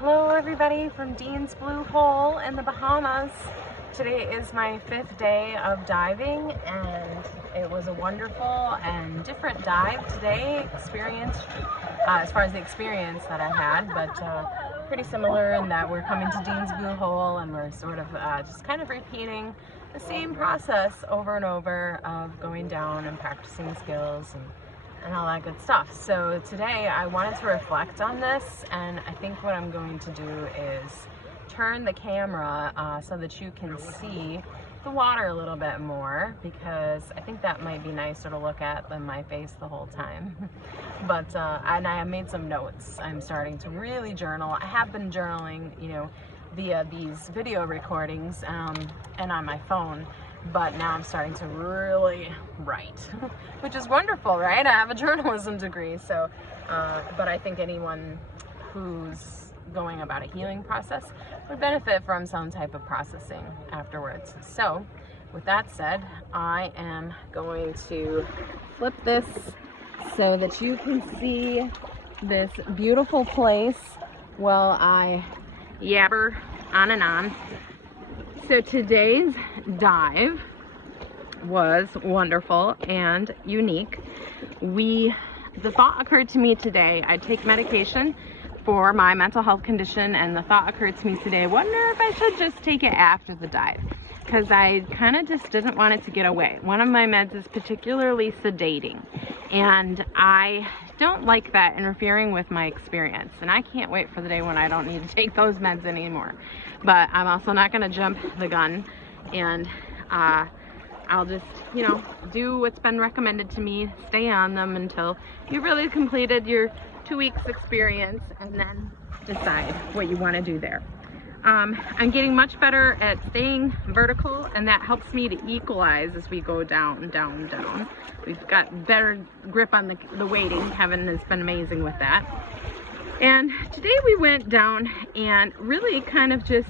Hello everybody from Dean's Blue Hole in the Bahamas. Today is my 5th day of diving and it was a wonderful and different dive today experience as far as the experience that I had, but pretty similar in that we're coming to Dean's Blue Hole and we're sort of just kind of repeating the same process over and over of going down and practicing skills and all that good stuff. So today I wanted to reflect on this, and I think what I'm going to do is turn the camera so that you can see the water a little bit more, because I think that might be nicer to look at than my face the whole time. But and I made some notes. I'm starting to really journal. I have been journaling, you know, via these video recordings and on my phone, but now I'm starting to really write, which is wonderful, right? I have a journalism degree, so but I think anyone who's going about a healing process would benefit from some type of processing afterwards. So with that said, I am going to flip this so that you can see this beautiful place while I yabber on and on. So today's dive was wonderful and unique. The thought occurred to me today, I take medication for my mental health condition, and the thought occurred to me today, I wonder if I should just take it after the dive, because I kind of just didn't want it to get away. One of my meds is particularly sedating, and I don't like that interfering with my experience, and I can't wait for the day when I don't need to take those meds anymore. But I'm also not going to jump the gun, and I'll just, you know, do what's been recommended to me, stay on them until you've really completed your 2 weeks experience, and then decide what you want to do there. I'm getting much better at staying vertical, and that helps me to equalize as we go down, down, down. We've got better grip on the weighting. Kevin has been amazing with that. And today we went down and really kind of just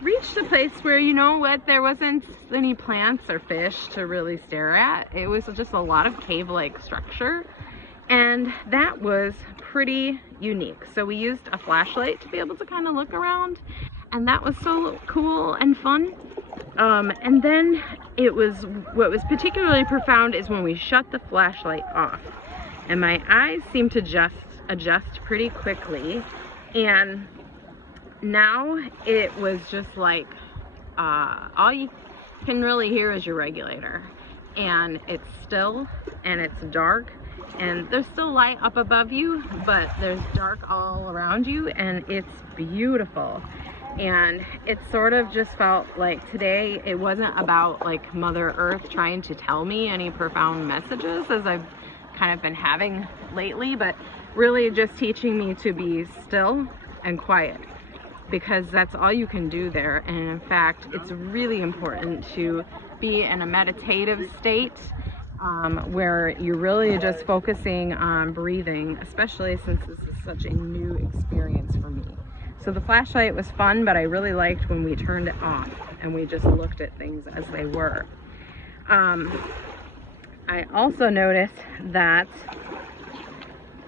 reached a place where, you know what, there wasn't any plants or fish to really stare at. It was just a lot of cave-like structure, and that was pretty unique. So we used a flashlight to be able to kind of look around, and that was so cool and fun. And then what was particularly profound is when we shut the flashlight off, and my eyes seemed to just adjust pretty quickly, and now it was just like all you can really hear is your regulator, and it's still and it's dark, and there's still light up above you, but there's dark all around you, and it's beautiful. And it sort of just felt like today it wasn't about like Mother Earth trying to tell me any profound messages as I've kind of been having lately, but really just teaching me to be still and quiet, because that's all you can do there. And in fact, it's really important to be in a meditative state where you're really just focusing on breathing, especially since this is such a new experience for me. So the flashlight was fun, but I really liked when we turned it off and we just looked at things as they were. I also noticed that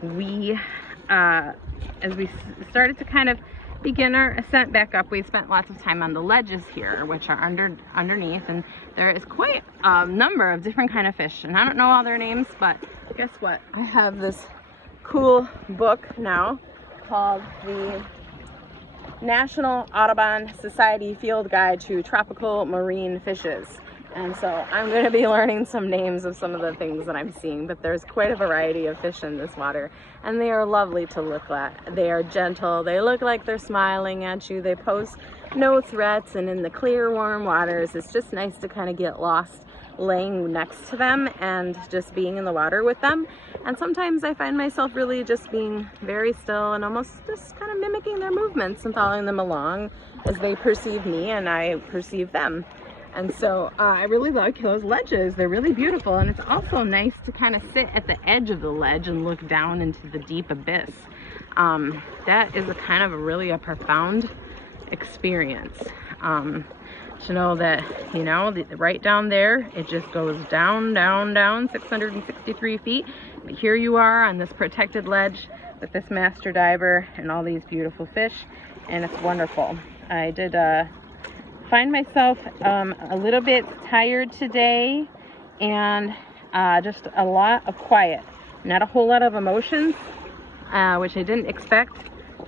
we, as we started to kind of begin our ascent back up, we spent lots of time on the ledges here, which are underneath, and there is quite a number of different kind of fish, and I don't know all their names, but guess what? I have this cool book now called the National Audubon Society Field Guide to Tropical Marine Fishes. And so I'm going to be learning some names of some of the things that I'm seeing, but there's quite a variety of fish in this water, and they are lovely to look at. They are gentle, they look like they're smiling at you, they pose no threats, and in the clear, warm waters, it's just nice to kind of get lost laying next to them and just being in the water with them. And sometimes I find myself really just being very still and almost just kind of mimicking their movements and following them along as they perceive me and I perceive them. And so I really like those ledges. They're really beautiful, and it's also nice to kind of sit at the edge of the ledge and look down into the deep abyss. That is a kind of a profound experience. To know that, you know, right down there, it just goes down, down, down, 663 feet. But here you are on this protected ledge with this master diver and all these beautiful fish, and it's wonderful. I did find myself a little bit tired today, and just a lot of quiet, not a whole lot of emotions, which I didn't expect,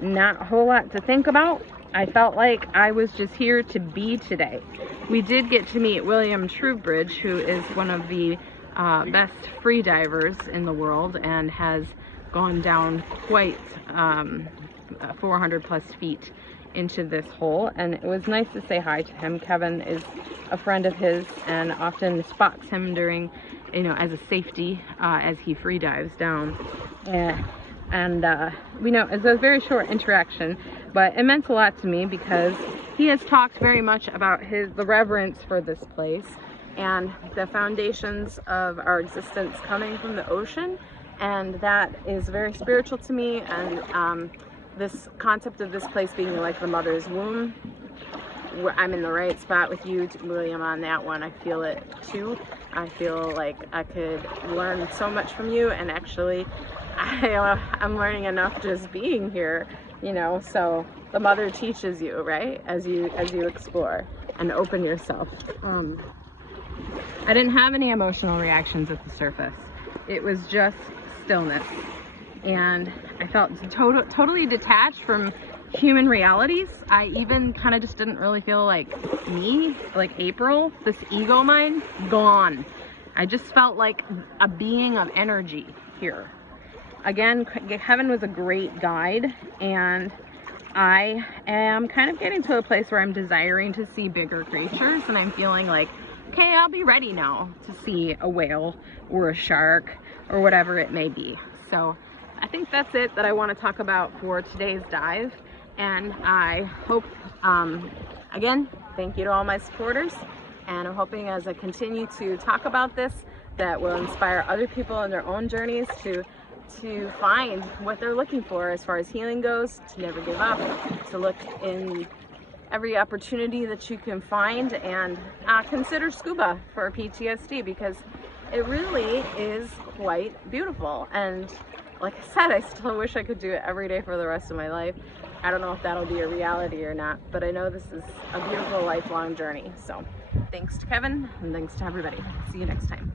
not a whole lot to think about. I felt like I was just here to be today. We did get to meet William Trubridge, who is one of the best free divers in the world and has gone down quite 400 plus feet into this hole, and it was nice to say hi to him. Kevin is a friend of his and often spots him during, you know, as a safety as he free dives down. We know it's a very short interaction, but it meant a lot to me because he has talked very much about the reverence for this place and the foundations of our existence coming from the ocean, and that is very spiritual to me. And this concept of this place being like the mother's womb, I'm in the right spot with you, William, on that one. I feel it too. I feel like I could learn so much from you, and actually I'm learning enough just being here, you know. So the mother teaches you, right, as you explore and open yourself. I didn't have any emotional reactions at the surface. It was just stillness, and I felt totally detached from human realities. I even kind of just didn't really feel like me, like April, this ego mine, gone. I just felt like a being of energy here. Again, Kevin was a great guide, and I am kind of getting to a place where I'm desiring to see bigger creatures, and I'm feeling like, okay, I'll be ready now to see a whale or a shark or whatever it may be. So I think that's it that I want to talk about for today's dive, and I hope, again, thank you to all my supporters, and I'm hoping as I continue to talk about this that will inspire other people in their own journeys to find what they're looking for as far as healing goes, to never give up, to look in every opportunity that you can find, and consider scuba for PTSD, because it really is quite beautiful. And like I said, I still wish I could do it every day for the rest of my life. I don't know if that'll be a reality or not, but I know this is a beautiful lifelong journey. So thanks to Kevin, and thanks to everybody. See you next time.